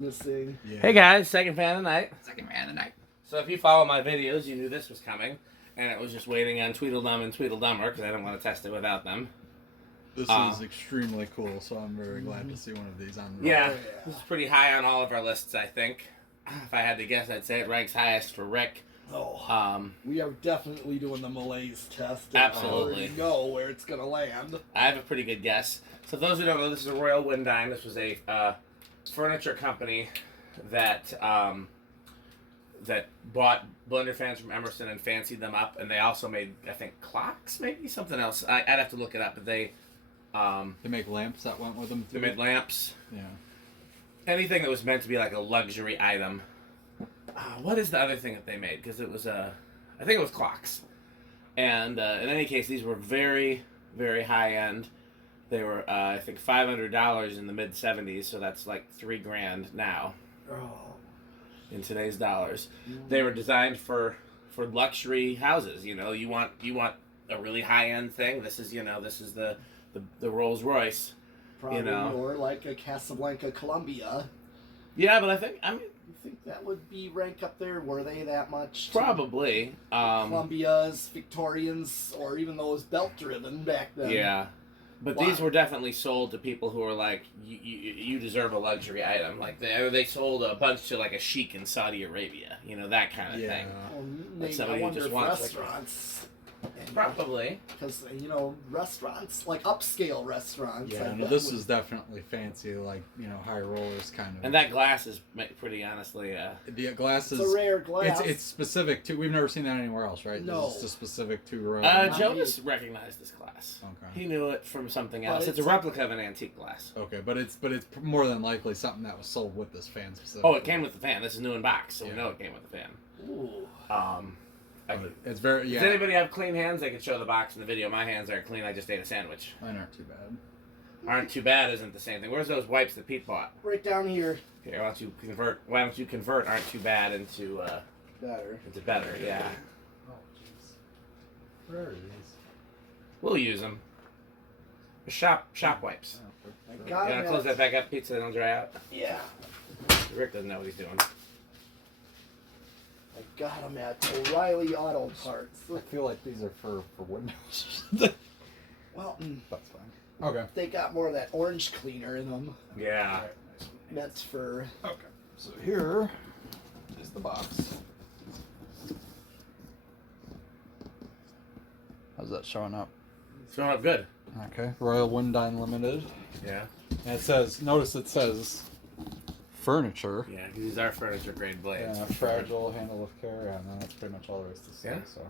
Missing. Yeah. Hey guys, second fan of the night. Second man of the night. So if you follow my videos, you knew this was coming, and it was just waiting on Tweedledum and Tweedledummer because I didn't want to test it without them. This is extremely cool, so I'm very glad to see one of these on the Yeah, this is pretty high on all of our lists, I think. If I had to guess, I'd say it ranks highest for Rick. Oh, we are definitely doing the malaise test. Absolutely. I already know where it's gonna land. I have a pretty good guess. So those who don't know, this is a Royal Windyne. This was a furniture company that that bought blender fans from Emerson and fancied them up, and they also made, I think, clocks, maybe something else. I'd have to look it up, but they make lamps that went with them too. They made lamps. Yeah. Anything that was meant to be like a luxury item. What is the other thing that they made? Because it was I think it was clocks. And in any case, these were very, very high end. They were, I think, $500 in the mid '70s, so that's like $3,000 now. In today's dollars. They were designed for luxury houses. You know, you want a really high end thing. This is the Rolls Royce. Probably, or like a Casablanca Columbia. Yeah, but I you think that would be rank up there? Were they that much? Probably. Columbias, Victorians, or even those belt driven back then. Yeah. But these were definitely sold to people who were like, you deserve a luxury item. Like they sold a bunch to like a sheik in Saudi Arabia, that kind of thing. Well, Like somebody who just wants restaurants. Probably. Because, restaurants, like upscale restaurants. Yeah, no, this is definitely fancy, like, high rollers kind of. And that glass is pretty honestly. The glass is. It's a rare glass. It's specific to. We've never seen that anywhere else, right? No. This is just specific to Royal. Jonas recognized this glass. Okay. He knew it from something else. It's a replica of an antique glass. Okay, but it's more than likely something that was sold with this fan specifically. Oh, it came with the fan. This is new in box, so we know it came with the fan. Ooh. It's very. Yeah. Does anybody have clean hands? They could show the box in the video. My hands aren't clean. I just ate a sandwich. Mine aren't too bad. Aren't too bad isn't the same thing. Where's those wipes that Pete bought? Right down here. Here, why don't you convert aren't too bad into better. Into better, yeah. Oh, jeez. Where are these? We'll use them. Shop wipes. I got You close that back up, Pete, so they don't dry out? Yeah. Rick doesn't know what he's doing. I got them at O'Reilly Auto Parts. I feel like these are for windows. Well, that's fine. Okay. They got more of that orange cleaner in them. Yeah. Meant for. Okay. So here is the box. How's that showing up? It's showing up good. Okay. Royal Windyne Limited. Yeah. And it says, notice it says furniture. Yeah, because these are furniture grade blades. Yeah, fragile, handle with care. Yeah, no, that's pretty much all there is to say. Yeah. So,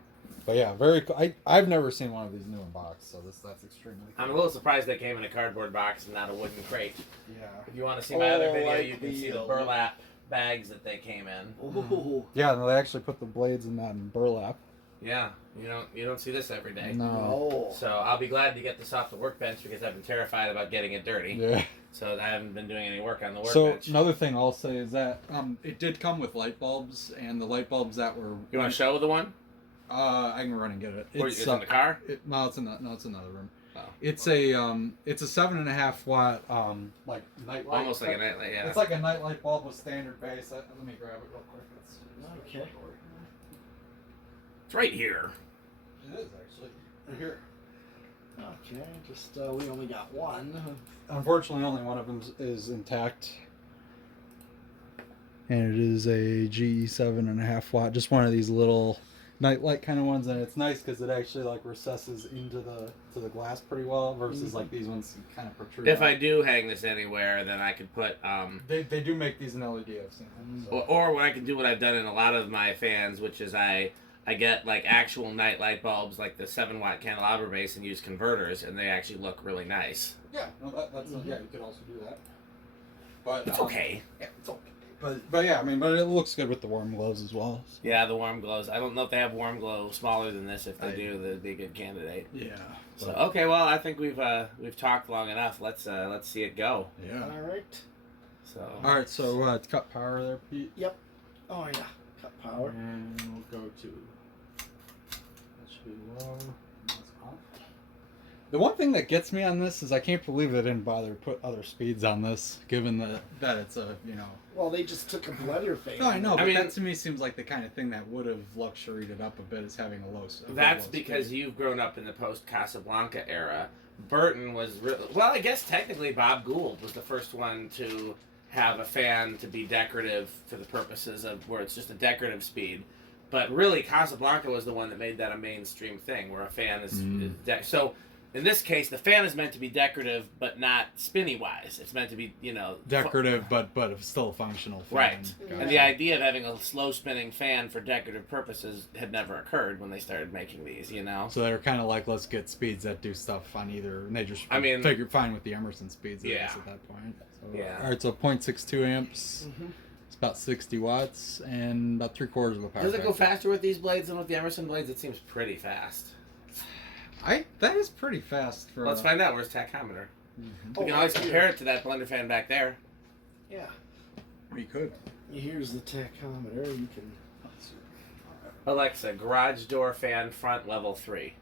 but yeah, very cool. I've never seen one of these new in box, so that's extremely cool. I'm a little surprised they came in a cardboard box and not a wooden crate. Yeah. If you want to see my other video, like you can see the burlap bags that they came in. Ooh. Yeah, no, they actually put the blades in that in burlap. Yeah, you don't see this every day. No. So I'll be glad to get this off the workbench because I've been terrified about getting it dirty. Yeah. So I haven't been doing any work on the So workbench. another thing I'll say is that it did come with light bulbs, and the light bulbs that were. You want to show the one? I can run and get it. It's in the car. It's in another room. Oh. It's a 7.5 watt like night light. Almost like a nightlight. Yeah. It's like a night light bulb with standard base. Let me grab it real quick. Okay. It's right here. It is actually right here. Okay, just we only got one. Unfortunately, only one of them is intact, and it is a GE 7.5 watt. Just one of these little nightlight kind of ones, and it's nice because it actually like recesses into the glass pretty well versus like these ones kind of protrude. If I do hang this anywhere, then I could put They do make these in LED. I've seen them. So. or what I can do, what I've done in a lot of my fans, which is I get like actual night light bulbs, like the 7-watt candelabra base, and use converters, and they actually look really nice. Yeah, no, that's yeah. You could also do that. But It's okay. Yeah, it's okay. But yeah, I mean, but it looks good with the warm glows as well. So. Yeah, the warm glows. I don't know if they have warm glow smaller than this. If they do, they'd be a good candidate. Yeah. So okay, well, I think we've talked long enough. Let's see it go. Yeah. All right. So. All right. So cut power there, Pete. Yep. Oh yeah. Cut power. And we'll go to. That should be low. That's off. The one thing that gets me on this is I can't believe they didn't bother to put other speeds on this, given that it's a, you know. Well, they just took a blender fan. No, I know, I but mean, that to me seems like the kind of thing that would have luxuried it up a bit, is having a low. That's low because speed. you've grown up in the post Casablanca era. Burton was well, I guess technically Bob Gould was the first one to have a fan to be decorative for the purposes of where it's just a decorative speed. But really, Casablanca was the one that made that a mainstream thing, where a fan is so. In this case, the fan is meant to be decorative, but not spinny-wise. It's meant to be, you know... Decorative, but still a functional fan. Right. Gotcha. And the idea of having a slow-spinning fan for decorative purposes had never occurred when they started making these, you know? So they're kind of like, let's get speeds that do stuff on either... And they just figured fine with the Emerson speeds, I guess, at that point. So, yeah. All right, so 0.62 amps. Mm-hmm. It's about 60 watts and about 3/4 of a power Does it go factor. faster with these blades than with the Emerson blades? It seems pretty fast. That is pretty fast for. Let's find out. Where's tachometer? Mm-hmm. We can always compare it to that blender fan back there. Yeah. We could. Here's the tachometer. You can. Alexa, garage door fan front level 3.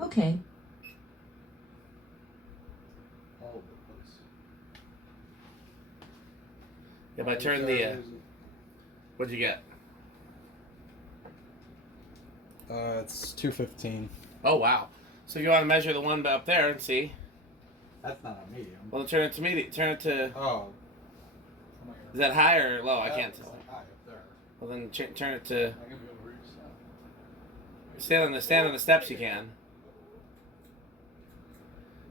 Okay. If I turn the... what'd you get? It's 215. Oh, wow. So you want to measure the one up there and see? That's not a medium. Well, turn it to medium. Turn it to... Oh. Is that high or low? I can't It's tell. like high up there. Well, then turn it to... I can be able to reach that. Stand on the steps you can.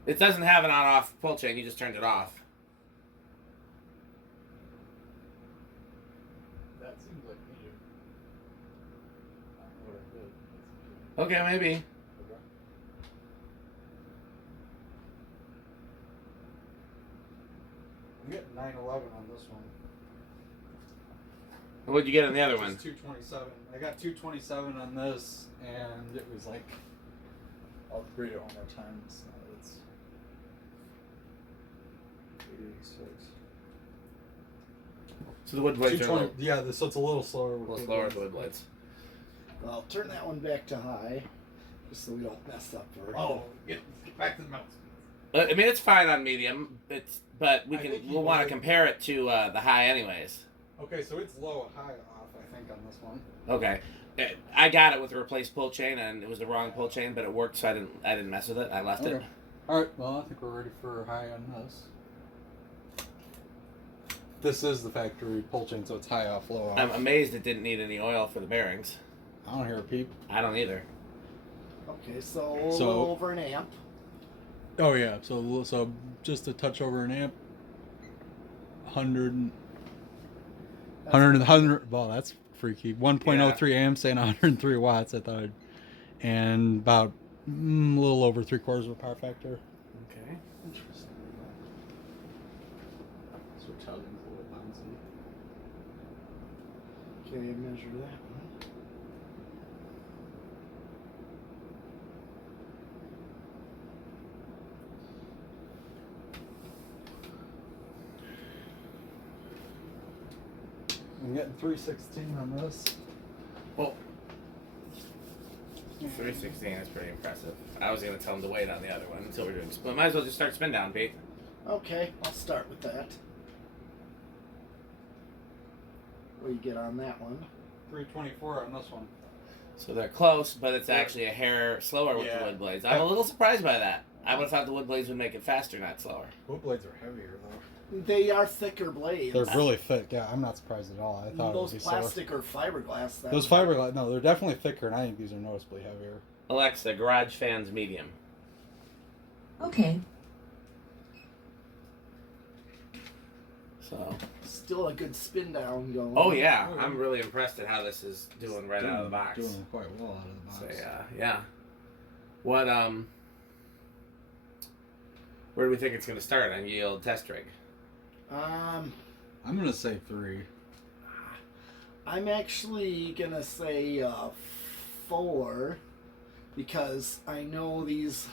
It doesn't have an on-off pull chain. You just turned it off. That seems like medium. I don't know what I did. Okay, maybe. I'm getting 911 on this one. What'd you get on the other one? It's 227. I got 227 on this, and it was like. I'll read it one more time. It's 86. So the wood blades are a little, So it's a little slower. a little slower with the wood blades. I'll turn that one back to high, just so we don't mess up. Get back to the mouse. I mean, it's fine on medium. But we'll want to compare it to the high anyways. Okay, so it's low, high off, I think, on this one. Okay. I got it with a replaced pull chain, and it was the wrong pull chain, but it worked, so I didn't mess with it. I left it. All right. Well, I think we're ready for high on this. This is the factory pull chain, so it's high off, low off. I'm amazed it didn't need any oil for the bearings. I don't hear a peep. I don't either. Okay, so a little over an amp. Oh yeah, so just a touch over an amp. 100. Well, that's freaky. 1.03 amps and 103 watts. I thought, and about a little over 3/4 of a power factor. Okay. Interesting. So charging's a little bouncy. Okay, measure that one. I'm getting 316 on this. Well, 316 is pretty impressive. I was going to tell him to wait on the other one until we're doing split. Might as well just start spin down, Pete. Okay, I'll start with that. What do you get on that one? 324 on this one. So they're close, but it's actually a hair slower with the wood blades. I'm a little surprised by that. I would have thought the wood blades would make it faster, not slower. Wood blades are heavier though. They are thicker blades. They're really thick. Yeah, I'm not surprised at all. I thought those it would be slower. plastic or fiberglass. Those fiberglass, no, they're definitely thicker, and I think these are noticeably heavier. Alexa, garage fans medium. Okay. So. Still a good spin down going. Oh yeah, I'm really impressed at how this is doing right out of the box. Doing quite well out of the box. So yeah. What where do we think it's going to start on yield test rig? I'm gonna say 3. I'm actually gonna say 4 because I know these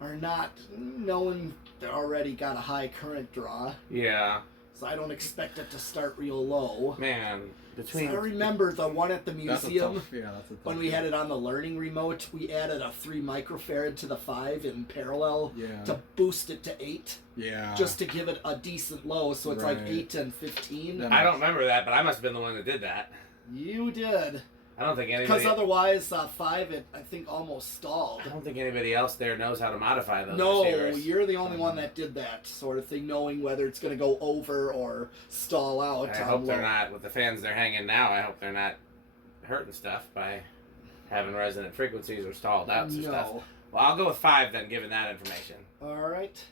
are not knowing they already got a high current draw. Yeah. So I don't expect it to start real low. Man, between I remember the one at the That's a museum. tough, yeah, that's a tough When we had it on the learning remote, we added a 3 microfarad to the 5 in parallel to boost it to 8. Yeah. Just to give it a decent low, so it's like Right. 8 and 15. I don't remember that, but I must have been the one that did that. You did. I don't think Because anybody. otherwise, 5, it, I think, almost stalled. I don't think anybody else there knows how to modify those No, receivers. you're the only one that did that sort of thing, knowing whether it's going to go over or stall out. I hope they're not, with the fans they're hanging now, I hope they're not hurting stuff by having resonant frequencies or stalled outs or stuff. No. Well, I'll go with 5 then, given that information. All right.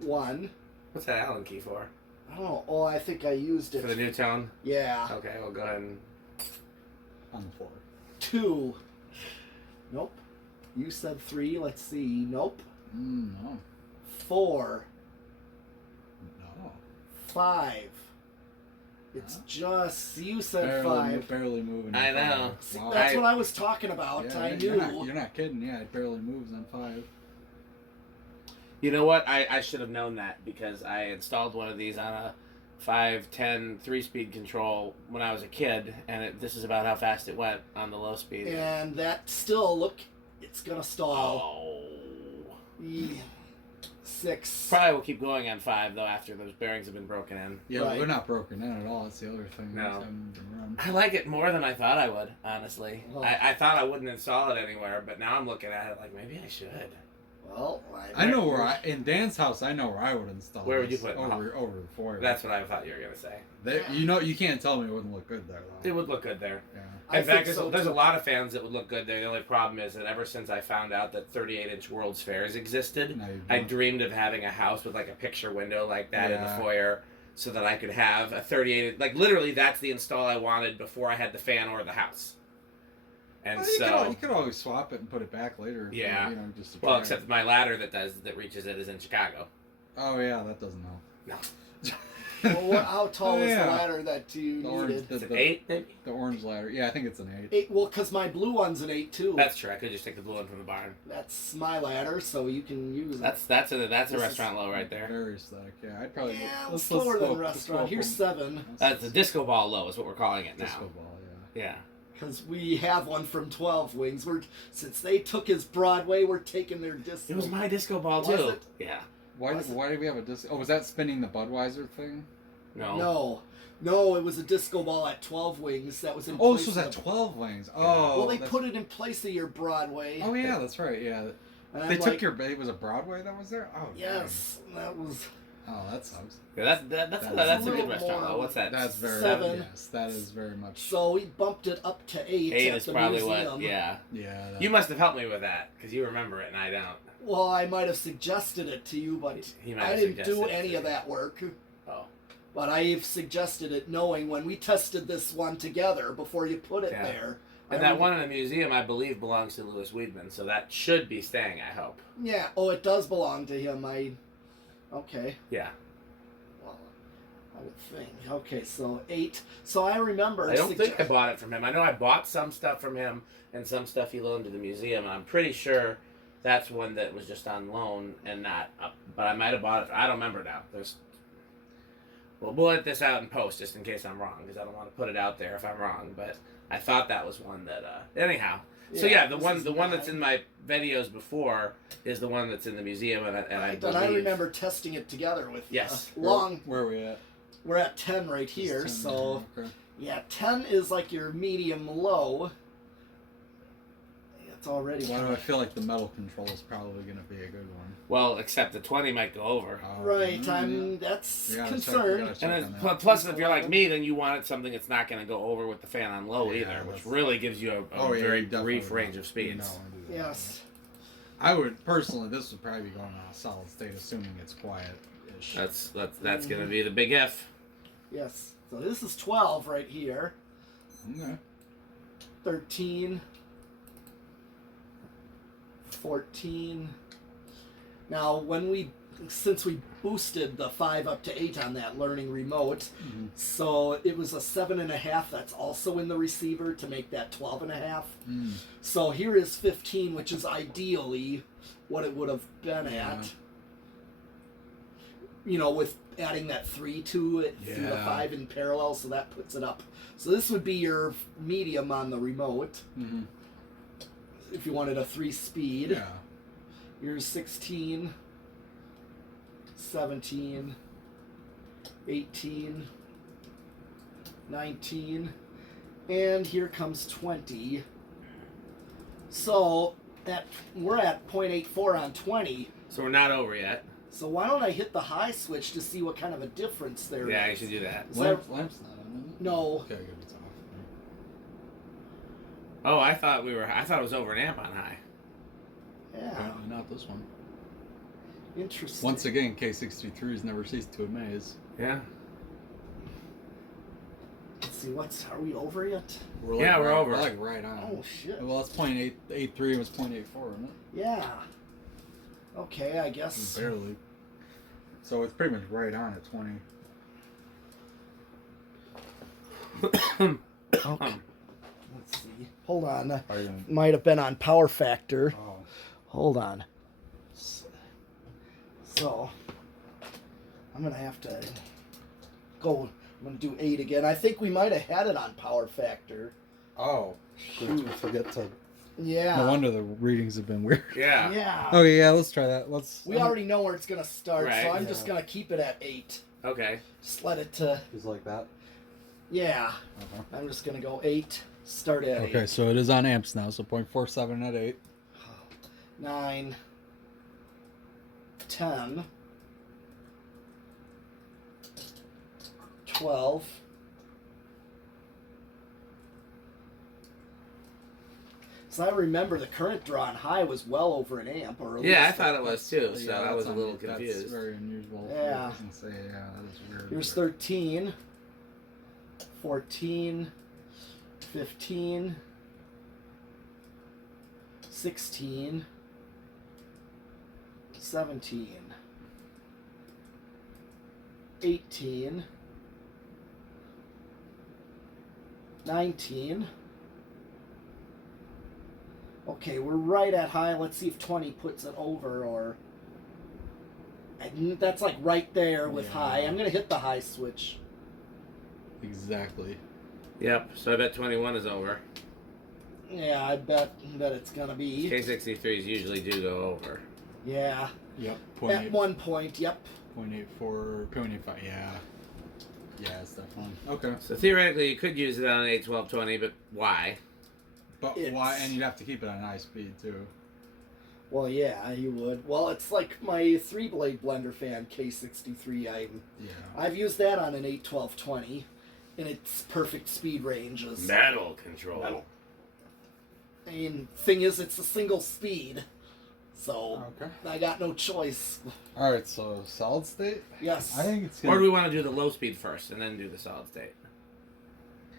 1. What's that Allen key for? I don't know. Oh, I think I used it. For the new tone? Yeah. Okay, we'll go ahead and... On the floor. 2. Nope. You said 3. Let's see. Nope. No. 4. No. 5. It's just you said Barely, 5. barely moving. I on know. five. See, Wow. that's what I was talking about. Yeah, I knew. You're not kidding. Yeah, it barely moves on 5. You know what? I should have known that because I installed one of these on a 510 3-speed control when I was a kid, and this is about how fast it went on the low speed. And that still, look, it's going to stall. Oh. 6. Probably will keep going on 5 though after those bearings have been broken in. Yeah, Right. they're not broken in at all. That's the other thing. No. They just haven't been run. I like it more than I thought I would, honestly. Oh. I thought I wouldn't install it anywhere, but now I'm looking at it like maybe I should. Well, I know where in Dan's house. I know where I would install. Where would you this. put it? over the foyer? That's what I thought you were gonna say. You can't tell me it wouldn't look good there though. It would look good there. Yeah. I In fact, think so, there's too. a lot of fans that would look good there. The only problem is that ever since I found out that 38-inch World's Fairs existed, No, you I don't. dreamed of having a house with like a picture window like that in Yeah. the foyer so that I could have a 38, like literally that's the install I wanted before I had the fan or the house. And Well, you could always swap it and put it back later. Yeah. Just to well, try except it. my ladder that reaches it is in Chicago. Oh yeah, that doesn't help. No. Well, how tall is Yeah. the ladder that you The orange, needed? Is it 8 maybe? the orange ladder. Yeah, I think it's an 8. 8. Well, because my blue one's an 8 too. That's true. I could just take the blue one from the barn. That's my ladder, so you can use it. That's a This is- restaurant low right there. Very aesthetic. Yeah, I'd probably. Yeah, let's slower go- than let's restaurant. go Here's from- 7. That's the disco ball low is what we're calling it now. disco ball. Yeah. Yeah. Because we have one from 12 Wings. Since they took his Broadway, we're taking their disco. It was my disco ball Was too. it? Yeah. Why Was it- did we have a disco? Oh, was that spinning the Budweiser thing? No. No, it was a disco ball at 12 Wings that was in Oh, place this was of at the- 12 Wings. Oh. Well, they that's- put it in place of your Broadway. Oh yeah, that's right. Yeah. And They I'm took like, your. It was a Broadway that was there. Oh. Yes, that was. Dang. Oh, that sucks. Yeah, that's That's a a good little restaurant more- though. What's that? That's very. 7. Yes, that is very much. So we bumped it up to 8. 8 at is the probably museum. what. Yeah. Yeah. That, You must have helped me with that because you remember it and I don't. Well, I might have suggested it to you, but He might I have didn't do suggested it any to of you. that work. Oh. But I've suggested it knowing when we tested this one together before you put it Yeah. there. And that one in the museum, I believe, belongs to Louis Weedman, so that should be staying. I hope. Yeah. Oh, it does belong to him. Okay. Yeah. Well, I would think. Okay, so 8. So I remember. I don't think I bought it from him. I know I bought some stuff from him and some stuff he loaned to the museum. And I'm pretty sure that's one that was just on loan and not up. But I might have bought it. I don't remember now. We'll edit this out in post just in case I'm wrong because I don't want to put it out there if I'm wrong. But I thought that was one that. Anyhow. So yeah, the this is one that's 9. in my videos before is the one that's in the museum, and I Right, believe. and I remember testing it together with you. Yes. Long. Where are we at? We're at 10 right here, Just 10 so there, okay. yeah, 10 is like your medium low. It's already. Why do kinda- I feel like the metal control is probably going to be a good one? Well, except the 20 might go over. Right, mm, that's You gotta check- you concern. gotta check And on then, that. plus, if you're like me, then you wanted something that's not going to go over with the fan on low Yeah, either, which that's- really gives you a Yeah, very you definitely brief range don't- of speeds. you don't wanna do that. Yes. I would personally. This would probably be going on a solid state, assuming it's quiet-ish. That's going to be the big if. Yes. So this is 12 right here. Okay. 13. 14. Now, since we boosted the 5 up to 8 on that learning remote, Mhm. so it was a 7.5 that's also in the receiver to make that 12.5. Mm. So here is 15, which is ideally what it would have been Yeah. at. with adding that 3 to it through the Yeah. 5 in parallel, so that puts it up. So this would be your medium on the remote. Mm-hmm. If you wanted a 3-speed. Yeah. Here's 16, 17, 18, 19, and here comes 20. So we're at 0.84 on 20. So we're not over yet. So why don't I hit the high switch to see what kind of a difference there is? Yeah, you should do that. Is that- Lamp's not on, is it? No. Okay, good. It's off. Oh, I thought it was over an amp on high. Yeah, Apparently not this one. interesting. Once again, K63's never ceased to amaze. Yeah. Let's see, are we over yet? We're We're over. We're like right on. Oh, shit. Well, it's 0.83 and it's 0.84, isn't it? Yeah. Okay, I guess. Barely. So it's pretty much right on at 20. Okay. Let's see. Hold on. Are you gonna... Might have been on power factor. Oh. Hold on. So, I'm going to have to go. I'm going to do 8 again. I think we might have had it on power factor. Oh. Shoot, I forget to... Yeah. No wonder the readings have been weird. Yeah. Yeah. Okay, yeah, let's try that. We already know where it's going to start, Right. so I'm just going to keep it at 8. Okay. Just let it to... Just like that? Yeah. Uh-huh. I'm just going to go 8. Start at 8. Okay, so it is on amps now, so 0.47 at 8. 9, 10, 12, 'cause I remember the current draw on high was well over an amp, or at Yeah, I least thought it was too, so Yeah, I was that's a little un- That's confused. very unusual. Yeah. I can say, yeah, that is weird. Here's 13, 14, 15, 16, 17, 18, 19. Okay, we're right at high. Let's see if 20 puts it over, or... That's like right there with Yeah. high. I'm going to hit the high switch. Exactly. Yep. So I bet 21 is over. Yeah, I bet it's going to be. K63s usually do go over. Yeah. Yep. At 1 point, yep. 0.84, 0.85, yeah. Yeah, it's definitely. Okay. So theoretically, you could use it on an 8, 12, 20, but why? But why? And you'd have to keep it on high speed, too. Well, yeah, you would. Well, it's like my 3-blade blender fan K63. Yeah. I've used that on an 8, 12, 20, and its perfect speed range is... Metal control. Metal. I mean, thing is, it's a single speed, so Okay. I got no choice. Alright, so solid state? Yes. I think it's Or gonna... do we want to do the low speed first and then do the solid state?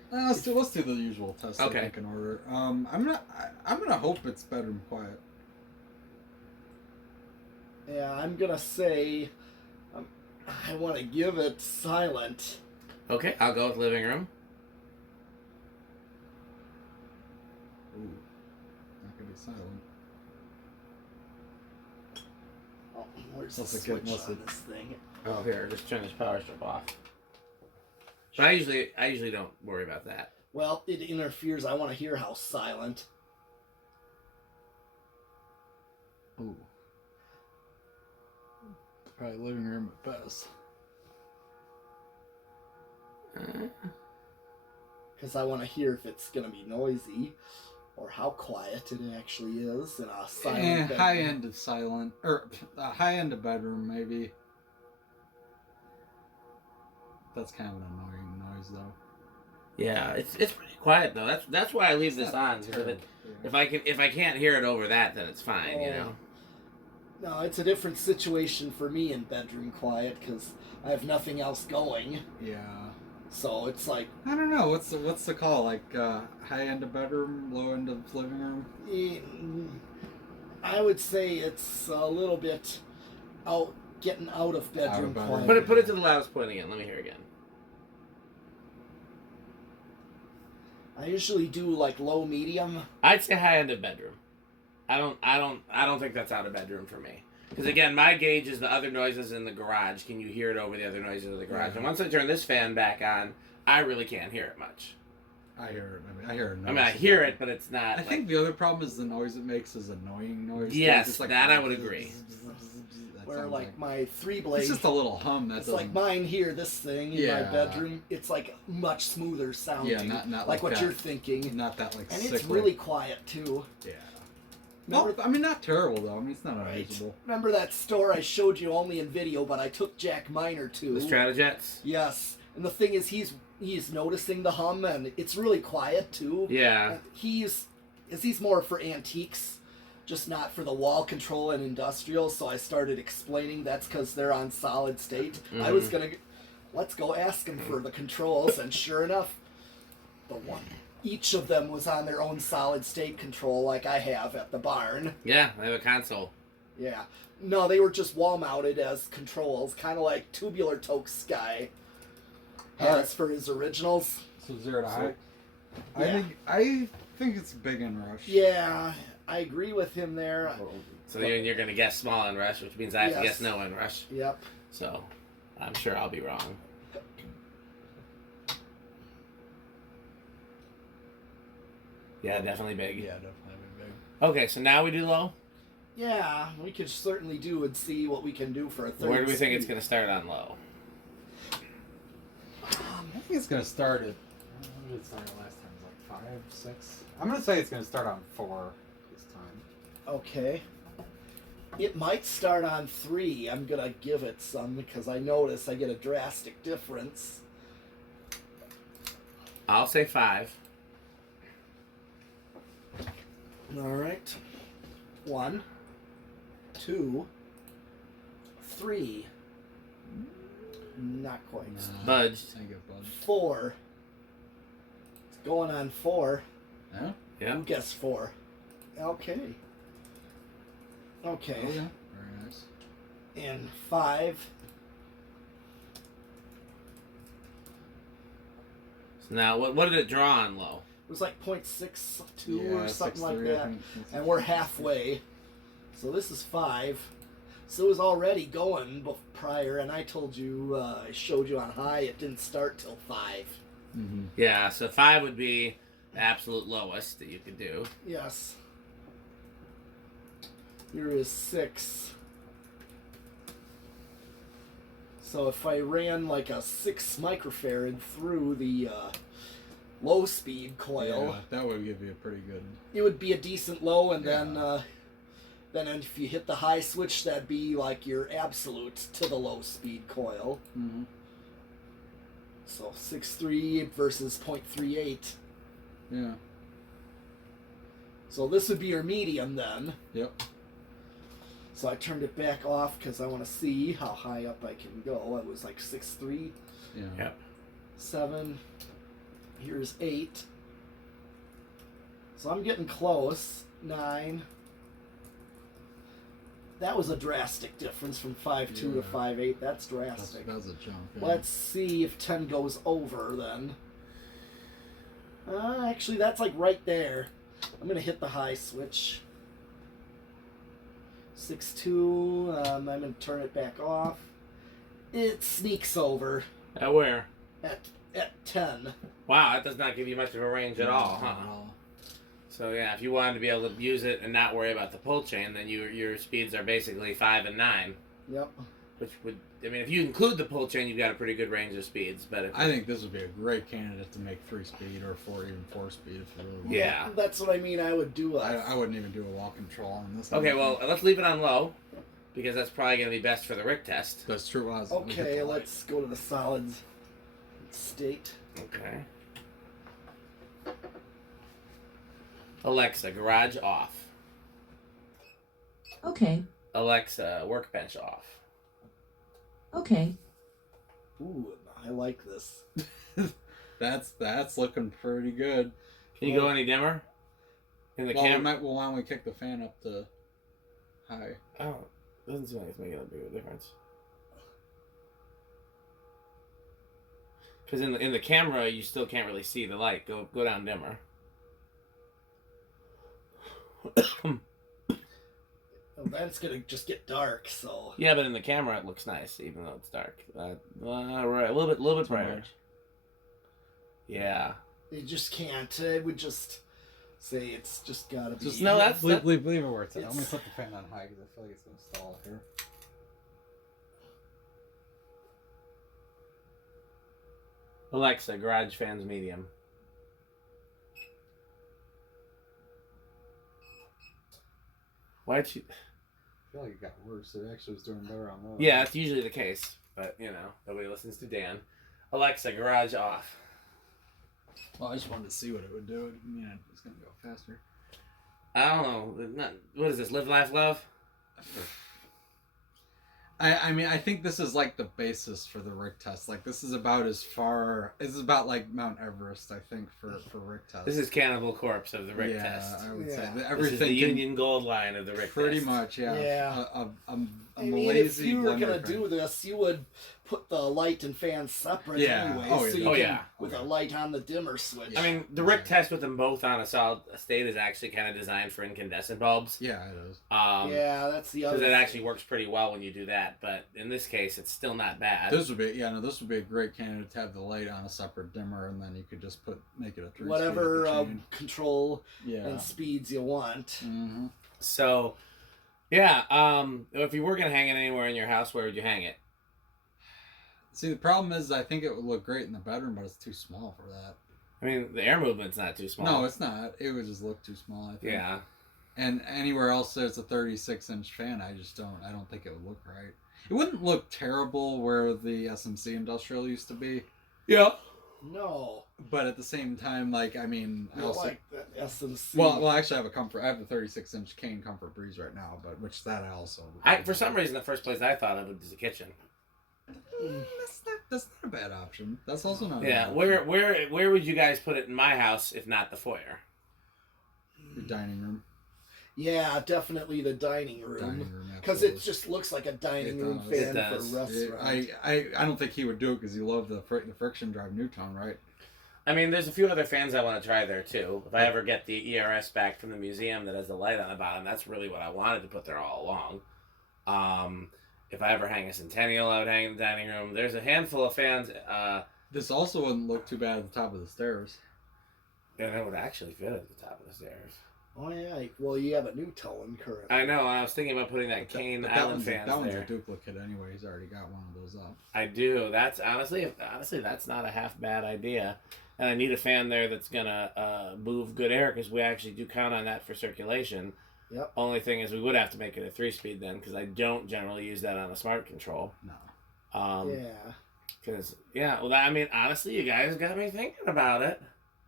let's do the usual test Okay. that I can order. I'm gonna hope it's bedroom quiet. Yeah, I'm gonna say I want to give it silent. Okay, I'll go with living room. Ooh. Not gonna be silent. Oh, where's the Unless it switch gets- on this thing? Oh, here, just turn this power strip off. But I usually don't worry about that. Well, it interferes. I want to hear how silent. Ooh. Probably living room at best. Because I want to hear if it's going to be noisy or how quiet it actually is in a silent bedroom. High end of silent, or high end of bedroom maybe. That's kind of an annoying noise though. Yeah, it's pretty quiet though. That's why I leave It's this not on. So terrible, that yeah. if I can't hear it over that, then it's fine. You Oh. know. No, it's a different situation for me in bedroom quiet because I have nothing else going. Yeah. So it's like, I don't know. What's the call? Like high end of bedroom, low end of living room. I would say it's a little bit getting out of bedroom bedroom. quiet. Put it to the loudest point again. Let me hear again. I usually do like low medium. I'd say high end of bedroom. I don't think that's out of bedroom for me. Because again, my gauge is the other noises in the garage. Can you hear it over the other noises in the garage? And once I turn this fan back on, I really can't hear it much. I hear it. I hear it. I mean, I hear it, but it's not. I think the other problem is the noise it makes is annoying noise. Yes, it's like that I would agree. Where like my 3-blade, it's just a little hum. It's like mine here. This thing in my bedroom. It's like much smoother sounding. Yeah, not like what that, you're thinking. Not that like. And sick it's really quiet too. Yeah. Remember, Well, I mean, not terrible though. I mean, it's not right. unreasonable. Remember that store I showed you only in video, but I took Jack Miner to? The Stratojets? Yes. And the thing is, he's noticing the hum, and it's really quiet too. Yeah. And he's more for antiques, just not for the wall control and industrial. So I started explaining that's because they're on solid state. I was gonna, let's go ask him for the controls, and sure enough, each of them was on their own solid state control, like I have at the barn. Yeah, I have a console. Yeah. No, they were just wall mounted as controls, kind of like Tubular Toke's guy has for his originals. So 0 to high. Yeah. I think it's big in rush. Yeah, I agree with him there. So you're going to guess small in rush, which means I have to Yes. guess no in rush. Yep. So I'm sure I'll be wrong. Yeah, definitely big. Yeah, definitely big. Okay, so now we do low. Yeah, we could certainly do and see what we can do for a third. Where do we think speed. it's going to start on low? I think it's gonna start at. What did it start at last time? It was like 5, 6. I'm gonna say it's gonna start on 4 this time. Okay. It might start on 3. I'm gonna give it some because I notice I get a drastic difference. I'll say 5. All right. 1, 2, 3. Not quite. Budged. I get budged. 4. It's going on 4. Yeah. Yeah. Who guessed 4? Okay. Okay. Oh, yeah. Very nice. And 5. So now, what did it draw on low? It was like 0.62 Yeah, or something like 6.3, I that. think. And we're halfway. So this is 5. So it was already going prior, and I told you, I showed you on high, it didn't start till 5. Mm-hmm. Yeah, so 5 would be the absolute lowest that you could do. Yes. Here is 6. So if I ran like a 6 microfarad through the low speed coil, Yeah, that would give you a pretty good. it would be a decent low, and Yeah. then if you hit the high switch, that'd be like your absolute to the low speed coil. Mm-hmm. So 6.3 versus 0.38. Yeah. So this would be your medium then. Yep. So I turned it back off because I want to see how high up I can go. It was like 6.3, Yeah. Yep. 7. Here's 8. So I'm getting close. 9. That was a drastic difference from 5.2 to Yeah. 5.8. That's drastic. That's a jump. Yeah. Let's see if 10 goes over then. Actually, that's like right there. I'm going to hit the high switch. 6.2. I'm going to turn it back off. It sneaks over At where? at 10. Wow, that does not give you much of a range at all, Not huh? at all. So yeah, if you wanted to be able to use it and not worry about the pull chain, then your speeds are basically 5 and 9. Yep. Which would, I mean, if you include the pull chain, you've got a pretty good range of speeds. But if, I think this would be a great candidate to make 3-speed or 4, even 4-speed if you really want. Yeah. That's what I mean. I would do I wouldn't even do a wall control on this. okay, well, let's leave it on low because that's probably going to be best for the Rick test. That's true. Okay, let's go to the solid state. Okay. Alexa, garage off. Okay. Alexa, workbench off. Okay. Ooh, I like this. That's looking pretty good. Can you go any dimmer? In the camera? Why don't we kick the fan up to high? Oh, doesn't seem like it's making a big difference. Because in the camera, you still can't really see the light. Go down dimmer. then it's gonna just get dark. So Yeah, but in the camera it looks nice, even though it's dark. Right, a little bit brighter. much. Yeah. you just can't. I would just say it's just gotta be. Just No, that's- leave it where it's at. I'm gonna It's- put the fan on high because I feel like it's gonna stall here. Alexa, garage fans medium. Why'd you? I feel like it got worse. It actually was doing better on those. Yeah, that's usually the case, but you know nobody listens to Dan. Alexa, garage off. Well, I just wanted to see what it would do. Yeah, it's gonna go faster. I don't know. What is this? Live, laugh, love. I mean, I think this is like the basis for the Rick test. Like, this is about as far. This is about like Mount Everest, I think, for Rick test. This is Cannibal Corpse of the Rick yeah, test. I would Yeah. say that This is everything. the can- Union Gold line of the Rick pretty test. much, yeah. Yeah. I'm I a mean, if lazy you were blender gonna fan. do this, you would put the light and fan separate Yeah. anyway. Oh, so yeah. you Oh, can, yeah. with Okay. a light on the dimmer switch. I mean, the Rick test with them both on a solid state is actually kind of designed for incandescent bulbs. Yeah, it is. Yeah, that's the other. Because it thing. actually works pretty well when you do that. But in this case, it's still not bad. This would be this would be a great candidate to have the light on a separate dimmer, and then you could just make it a 3-speed. Whatever chain. control Yeah. and speeds you want. Mm-hmm. So, yeah. If you were gonna hang it anywhere in your house, where would you hang it? See, the problem is, I think it would look great in the bedroom, but it's too small for that. I mean, the air movement's not too small. No, it's not. It would just look too small, I think. Yeah. And anywhere else there's a 36-inch fan, I don't think it would look right. It wouldn't look terrible where the SMC Industrial used to be, Yeah. No, but at the same time, like, I mean, I also, like that SMC. well, actually, I have the 36-inch Cane Comfort Breeze right now, but I also. For some reason, the first place I thought of was the kitchen. That's not a bad option. That's also not. Yeah. A bad option. Where would you guys put it in my house if not the foyer? Your dining room. Yeah, definitely the dining room. Because it just looks like a dining It room does. fan It does. for a restaurant. I don't think he would do it because he loved the friction drive Newton, right? I mean, there's a few other fans I want to try there too. If I ever get the ERS back from the museum that has the light on the bottom, that's really what I wanted to put there all along. If I ever hang a Centennial, I would hang in the dining room. There's a handful of fans. This also wouldn't look too bad at the top of the stairs. And it would actually fit at the top of the stairs. Oh yeah, well you have a new tone currently. I know. I was thinking about putting that Cane Island fans that one's there. a duplicate anyway. He's already got one of those up. I do. That's honestly, that's not a half bad idea. And I need a fan there that's gonna move good air because we actually do count on that for circulation. Yep. Only thing is, we would have to make it a 3-speed then because I don't generally use that on a smart control. No. Yeah. Because well, I mean, honestly, you guys got me thinking about it.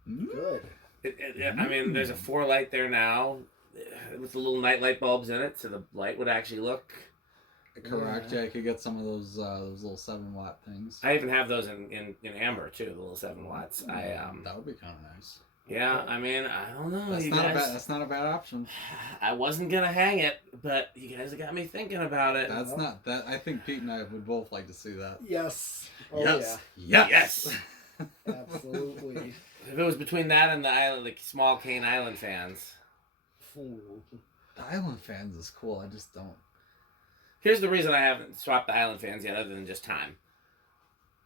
Good. I mean, there's a 4 light there now with the little night light bulbs in it, so the light would actually look. Correct. Yeah, I could get some of those little 7-watt things. I even have those in amber too, the little 7 watts. That would be kind of nice. Yeah, I mean, I don't know. That's you not guys, a bad. That's not a bad option. I wasn't gonna hang it, but you guys got me thinking about it. That's not that. I think Pete and I would both like to see that. Yes. Oh Yes. Yes. yeah. Absolutely. If it was between that and the island, like small Cane Island fans. Ooh. The island fans is cool. I just don't. Here's the reason I haven't swapped the island fans yet, other than just time.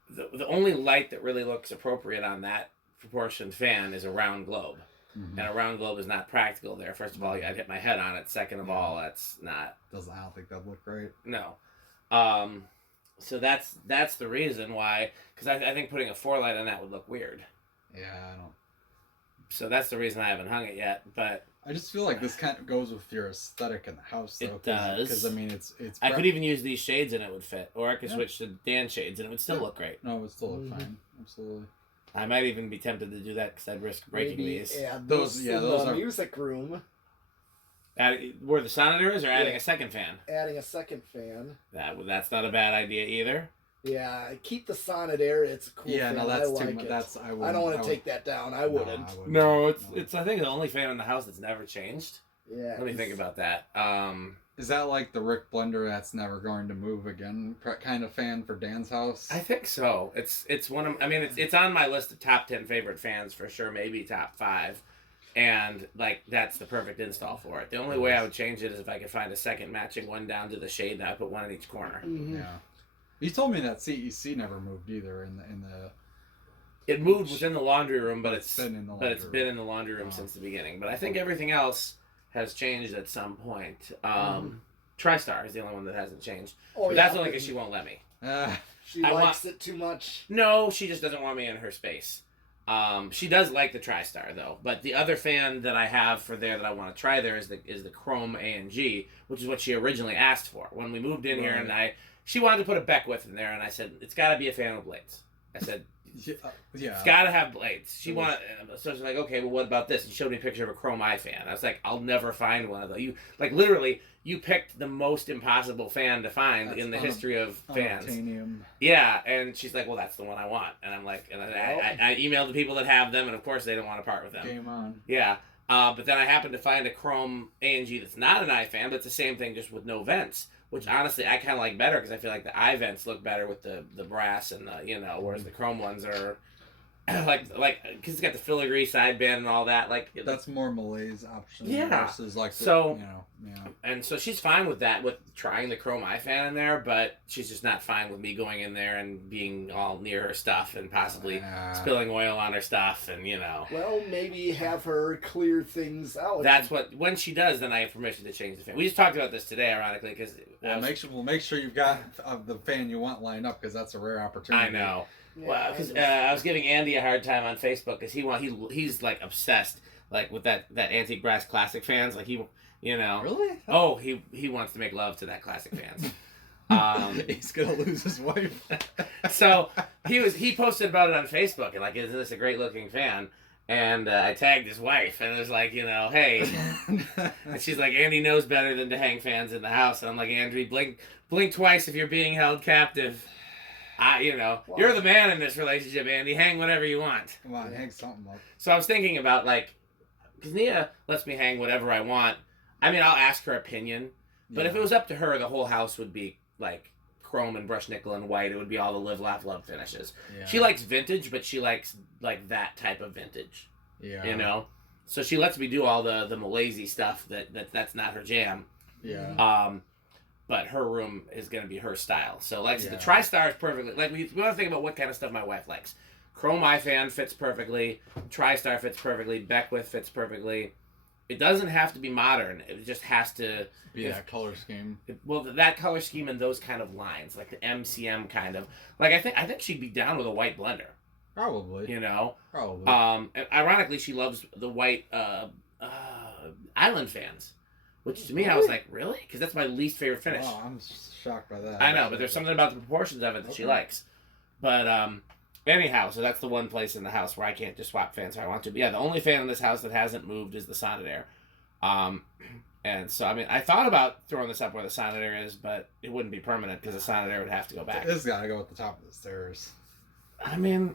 The only light that really looks appropriate on that proportioned fan is a round globe. Mm-hmm. And a round globe is not practical there. First of all, I'd hit my head on it. Second of all, that's not. I don't think that'd look great. No. So that's the reason why. Because I think putting a 4 light on that would look weird. Yeah, I don't. So that's the reason I haven't hung it yet. But I just feel like this kind of goes with your aesthetic in the house, though. It does. Because I mean, it's. I could even use these shades and it would fit. Or I could Yeah. switch to Dan shades and it would still look great. No, it would still look Mhm. fine. Absolutely. I might even be tempted to do that because I'd risk breaking Maybe these. add Those- those yeah, in those the are- music room. Where the Sonitor is, or adding Yeah. a second fan? Adding a second fan. That's not a bad idea either. Yeah, keep the Sonnet Air. It's a cool Yeah, fan. no, that's I like too much. it. That's I I don't wouldn't- want to would- take that down. I wouldn't. I wouldn't. No, it's No. it's I think the only fan in the house that's never changed. Yeah. Let me think about that. Is that like the Rick blender that's never going to move again kind of fan for Dan's house? I think so. It's one of. I mean, it's on my list of top 10 favorite fans for sure. Maybe top 5. And like that's the perfect install for it. The only way I would change it is if I could find a second matching one down to the shade that I put one in each corner. Mm-hmm. Yeah. You told me that CEC never moved either in the. It moved within the laundry room, but it's been in the laundry room. been in the laundry room since the beginning. But I think everything else has changed at some point. TriStar is the only one that hasn't changed. Oh, But that's only because she won't let me. She I likes it too much. No, she just doesn't want me in her space. She does like the TriStar though, but the other fan that I have for there that I want to try there is the Chrome A&G, which is what she originally asked for when we moved in here, and she wanted to put a Beckwith in there, and I said it's got to be a fan with blades. I said. Yeah. It's got to have blades. She wanted, so she's like, okay, well, what about this? And she showed me a picture of a Chrome I fan. I was like, I'll never find one of those. You literally, you picked the most impossible fan to find in the history of fans. Titanium. Yeah, and she's like, well, that's the one I want. And I'm like, and I emailed the people that have them, and of course they don't want to part with them. Game on. Yeah, but then I happened to find a Chrome A&G that's not an I fan, but it's the same thing, just with no vents. Which honestly I kind of like better because I feel like the eye vents look better with the brass and the whereas the chrome ones are like because it's got the filigree sideband and all that That's more Malaise option versus and so she's fine with that with trying the chrome eye fan in there, but she's just not fine with me going in there and being all near her stuff and possibly spilling oil on her stuff and Well, maybe have her clear things out. That's what when she does, then I have permission to change the fan. We just talked about this today, ironically, because we'll make sure you've got the fan you want lined up because that's a rare opportunity. I know. Yeah, well, because I was giving Andy a hard time on Facebook because he's like obsessed like with that antique brass classic fans. Like Really? Oh, he wants to make love to that classic fans. He's gonna lose his wife. So he posted about it on Facebook and like, isn't this a great looking fan? And I tagged his wife and it was like, hey. And she's like, Andy knows better than to hang fans in the house. And I'm like, Andrew, blink twice if you're being held captive. You're the man in this relationship, Andy. Hang whatever you want. Come on, hang something up. So I was thinking about because Nia lets me hang whatever I want. I mean, I'll ask her opinion, but if it was up to her, the whole house would be like chrome and brushed nickel and white. It would be all the live, laugh, love finishes. Yeah. She likes vintage, but she likes like that type of vintage. Yeah. So she lets me do all the Malaise stuff that's not her jam. Yeah. But her room is going to be her style. So the TriStar is perfectly we want to think about what kind of stuff my wife likes. Chrome eye fan fits perfectly. TriStar fits perfectly. Beckwith fits perfectly. It doesn't have to be modern. It just has to be that color scheme. That color scheme and those kind of lines, like the MCM kind of. Like I think she'd be down with a white blender. Probably. Probably. And ironically, she loves the white island fans, which to me I was like, really? Because that's my least favorite finish. Wow, I'm shocked by that. I know, but there's something about the proportions of it that she likes. But anyhow, so that's the one place in the house where I can't just swap fans if I want to. But yeah, the only fan in this house that hasn't moved is the Sonitaire. And so, I mean, I thought about throwing this up where the Sonitaire is, but it wouldn't be permanent because the Sonitaire would have to go back. It's got to go at the top of the stairs. I mean,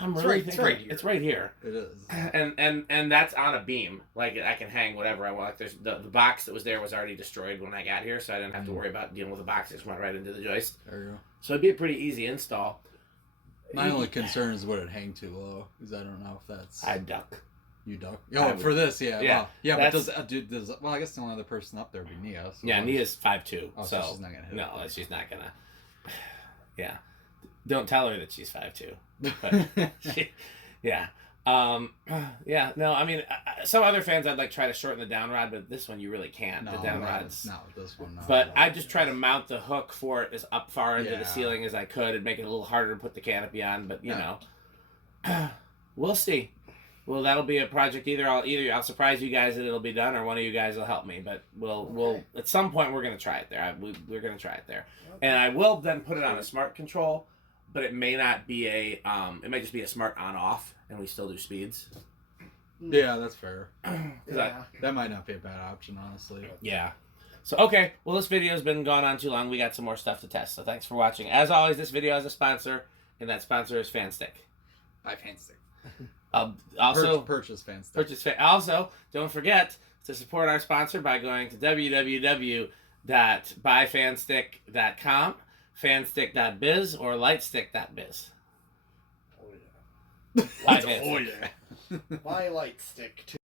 it's right here. It is. And that's on a beam. Like, I can hang whatever I want. Like, there's the box that was there was already destroyed when I got here, so I didn't have to worry about dealing with the box. It just went right into the joist. There you go. So it'd be a pretty easy install. My only concern is would it hang too low? Because I don't know if that's... I duck. You duck? Oh, for this, yeah. Yeah, well, yeah, but does well, I guess the only other person up there would be Nia. So yeah, Nia's 5'2". Oh, so she's not going to hit no, it. She's not going to... Yeah. Don't tell her that she's 5'2". But yeah. Yeah, no, I mean, some other fans I'd like try to shorten the down rod, but this one you really can't. No, the down rod's... No, this one, no. But I just try to mount the hook for it as up far into the ceiling as I could and make it a little harder to put the canopy on, but, you know. We'll see. Well, that'll be a project. Either I'll surprise you guys that it'll be done, or one of you guys will help me. But we'll at some point we're gonna try it there. We're gonna try it there, and I will then put it on a smart control. But it may not be it might just be a smart on-off, and we still do speeds. Yeah, that's fair. Yeah. That might not be a bad option, honestly. Yeah. So, okay. Well, this video's been gone on too long. We got some more stuff to test. So, thanks for watching. As always, this video has a sponsor, and that sponsor is FanStick. Buy FanStick. Also, purchase FanStick. Also, don't forget to support our sponsor by going to www.buyfanstick.com, fanstick.biz, or lightstick.biz. Oh, yeah. Oh, yeah. My light stick too.